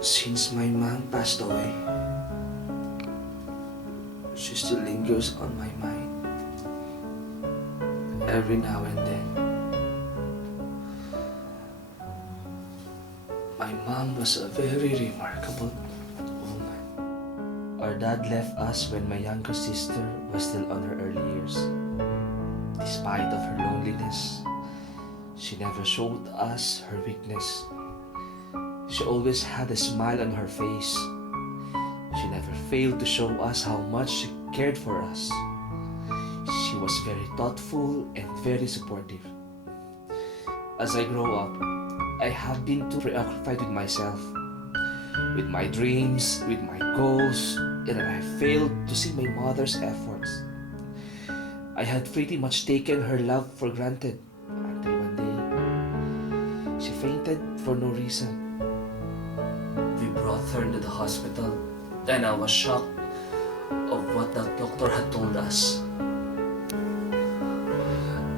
Since my mom passed away, she still lingers on my mind every now and then. My mom was a very remarkable woman. Our dad left us when my younger sister was still on her early years. Despite of her loneliness, she never showed us her weakness. She always had a smile on her face. She never failed to show us how much she cared for us. She was very thoughtful and very supportive. As I grow up, I have been too preoccupied with myself, with my dreams, with my goals, and I failed to see my mother's efforts. I had pretty much taken her love for granted until one day, she fainted for no reason. We brought her to the hospital, and I was shocked of what the doctor had told us.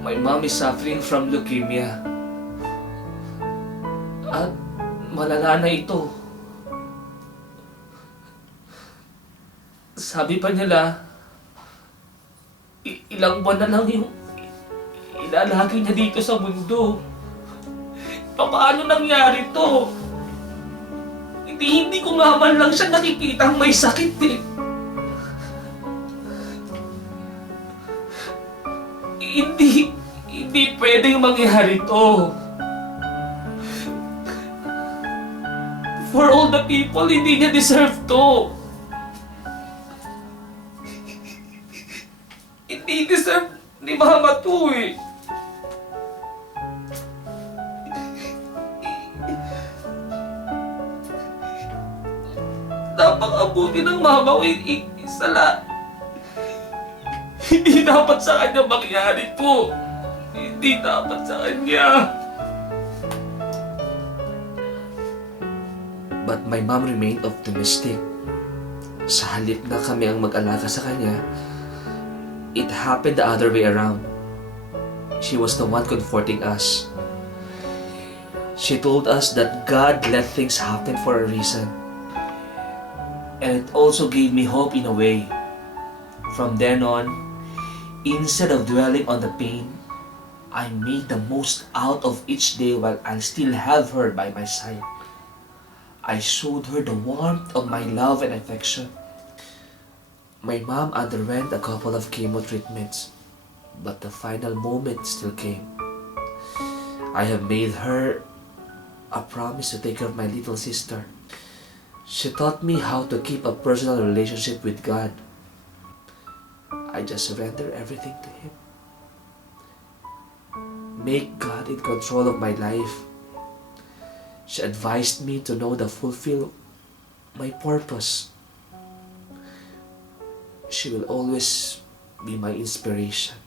My mom is suffering from leukemia. At malala na ito. Sabi pa nila, ilang buwan na lang yung ilalagay niya dito sa mundo. Paano nangyari to? Hindi ko nga man lang siya nakikitang may sakit eh. Hindi pwedeng mangyari to. For all the people, hindi niya deserve to. Hindi deserve ni Mama to eh. Napakabuti ng Mama ko, isala. Hindi dapat sa kanya mangyari to. Hindi dapat sa kanya. But my mom remained optimistic. Sa halip na kami ang mag-alaga sa kanya, it happened the other way around. She was the one comforting us. She told us that God let things happen for a reason. And it also gave me hope in a way. From then on, instead of dwelling on the pain, I made the most out of each day while I still have her by my side. I showed her the warmth of my love and affection. My mom underwent a couple of chemo treatments, but the final moment still came. I have made her a promise to take care of my little sister. She taught me how to keep a personal relationship with God. I just surrender everything to Him. Make God in control of my life. She advised me to know to fulfill my purpose. She will always be my inspiration.